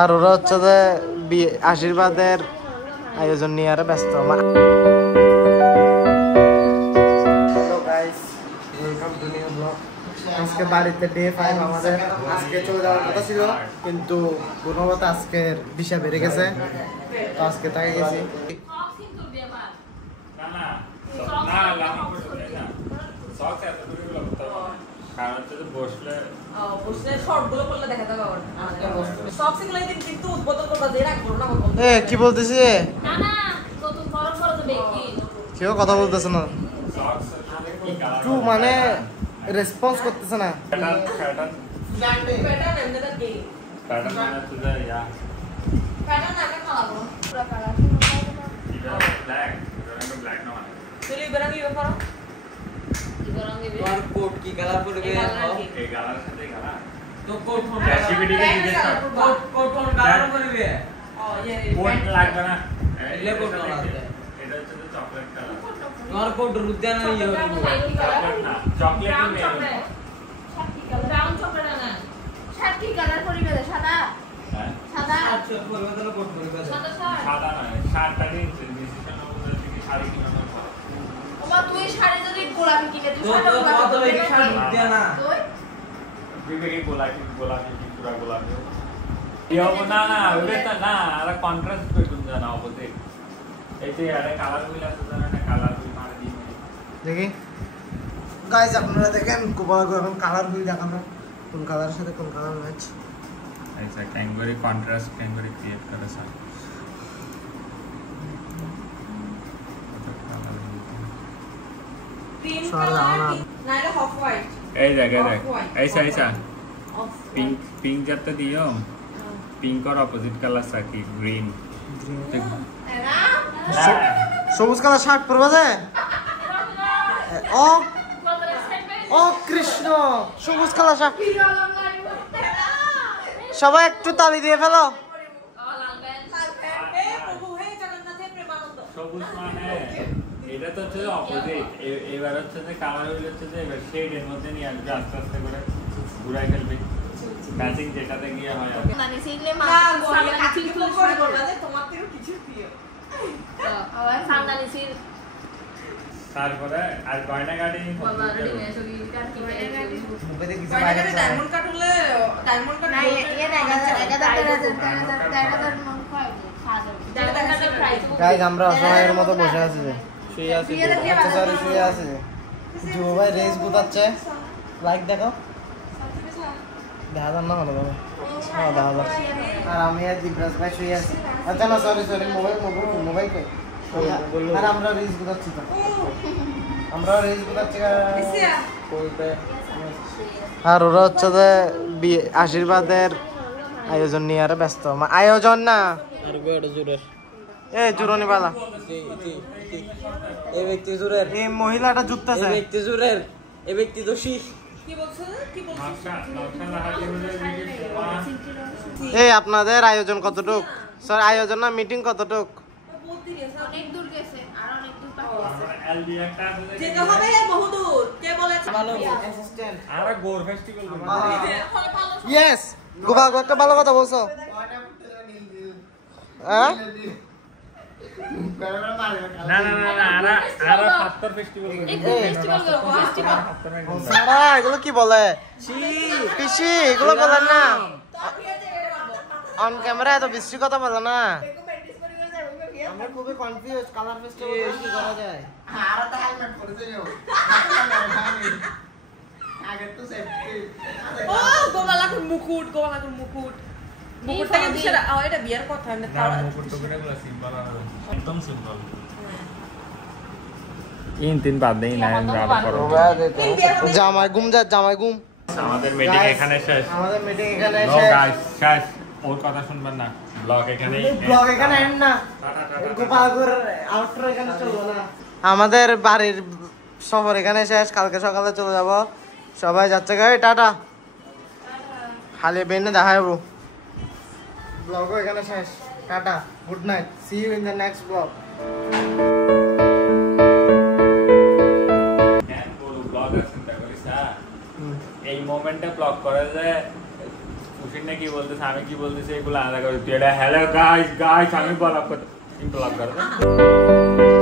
আর ওরা হচ্ছে যে আশীর্বাদের আয়োজন নিয়ে আর ব্যস্ত। Hello guys, welcome to new blog. আজকে বাড়িতে ডে 5 আমাদের। আজকে চলে যাওয়ার কথা ছিল, কিন্তু গুণগত আজকের দিশা বেড়ে গেছে, তো আজকে তাকে গেছি। কি বলতেছি? কেউ কথা বলতেছে না, একটু মানে রেসপন্স করতেছে না। কোট কি কালার পড়বে? এই কালার সাথে কালার তো কোট ফোন ক্যাশিবিডি কে জিজ্ঞেস কর। কোট কোন কালার পড়বে? কোট লাগবে না, এলে কোট লাগবে। এটা হচ্ছে তো চকলেট কালার। তোমার কোট রুদ্দান না ইয়ে হবে চকলেট না, চকলেট ই মেরুন। সাদা কালার, ব্রাউন চকলেট না, সাদা কালার পড়বে সাদা। হ্যাঁ সাদা আচ্ছা পড়বে তাহলে কোট পড়বে সাদা। সাদা না, শার্টটা নিয়ে ডিসিশন হবে যে শাড়ি কিনা না। ওমা তুই শাড়ি যদি গোলাপি কিনে তুই শাড়ি তো এই শাড়ি দে না তুই বেগে গোলাপি কি পুরা গোলাপি ইও না না ওরে তো না আর কন্ট্রাস্ট করে তুমি জানা অপোজিট এই যে আরে কালার গুলো আছে জানা না, কালার গুলো মার দিই দেখি গাইস। আপনারা দেখেন কোবাগো এখন কালার গুলো দেখানো, কোন কালারের সাথে কোন কালার ম্যাচ। ऐसा कैंगरी कॉन्ट्रास्ट कैंगरी क्रिएट करा सा ग्रीन कलर नाइले ऑफ व्हाइट এই জায়গা দেখ ऐसा पिंक जब तो दियो पिंक और অপোজিট কালার সাকি গ্রিন সবুজ কালার শার্ট পরবা দে। ও কৃষ্ণ, সবুজ কালার শার্ট। সবাই একটু তালি দিয়ে ফেলো। সবুজ মানে এটা তো হচ্ছে অপোজিট, এবার হচ্ছে যে কালার হইলে হচ্ছে যে এবার শেড এর মধ্যে নিয়ে আসবে, আস্তে আস্তে করে ঘুরাই ফেলবে ম্যাচিং যেটাতে গিয়ে হয়। মানে সিগলে মা সামনে ঠিক করে করবা যে তোমার থেকে কিছু প্রিয় আবার সামনে সিল তারপরে আর গয়না গাড়ি বাবা রেডি হয়ে সবই কাট কি মুখে দেখি বাইরে ডায়মন্ড কাট হলে ডায়মন্ড কাট না ये গাইস আমরা অসহায়ের মতো বসে আছি, শুয়ে আছি, সরি শুয়ে আছি। জুবো ভাই রেস গুতাচ্ছে, লাইক দেখো দেখা যান না হলো বাবা। হ্যাঁ দেখা যান। আর আমি আর দিবরাজ ভাই শুয়ে আছি। আচ্ছা না সরি মোবাইল কই আর আমরা রেস গুতাচ্ছি তো, আমরা রেস গুতাচ্ছি কইতে। আর ওরা হচ্ছে যে আশীর্বাদের আয়োজন নিয়ে আর ব্যস্ত। আয়োজন না আর বেড় জুরের এই জুরনি বালা এই ব্যক্তি জুরের, এই মহিলাটা যুক্ত আছে, এই ব্যক্তি জুরের, এই ব্যক্তি দোষী। কি বলছো এই আপনাদের আয়োজন কতটুক? স্যার আয়োজন না মিটিং কতটুক? অনেক দূর গেছে আর অনেক দূর বাকি আছে। এলবি একটা যেতে হবে বহুদূর। কে বলেছে? ভালো অ্যাসিস্ট্যান্ট আর গোর ফেস্টিভ্যাল করব। ইয়েস গোবা একটা ভালো কথা বলছো। হ্যাঁ না না না না আর পাত্তর ফেস্টিভ্যাল করব। ফেস্টিভ্যাল সারা এগুলো কি বলে? পিসি এগুলো বলেন না অন ক্যামেরা, এত বিশ্রী কথা বলে না। আমরা খুবই কনফিউজ, কালার ফেস্টিভ্যাল কি করা যায়? আর তো হেলমেট পরে যাও আগে তো সেফটি। ও গোবালাকুর মুকুট মুকুটটাকে দিশরা এটা বিয়ার কথা না, মুকুট তো করে গুলা সিম্পল আর একদম সিম্পল। তিন বাদ দেই না আমরা করব জামাই গুম আমাদের মিটিং এখানে শেষ। শেষ ওর কথা শুনবেন না, ব্লগ এখানে এন্ড না, গোপালপুর আউটরো এখানে চলবে না। আমাদের বাড়ির সফর এখানে শেষ, কালকে সকালে চলে যাব। সবাই যাচ্ছে গায়ে টাটা, খালি বেনে দেখা যাবো। ব্লগও এখানে শেষ, tata, good night, see you in the next blog. এই মোমেন্টে ব্লগ করে যে মুফিনে কি বলতেছে আমি কি বলতেছি এগুলো আলাদা করে তুই এটা হ্যালো গাইস আমি ব্লগ করতে ব্লগ করতে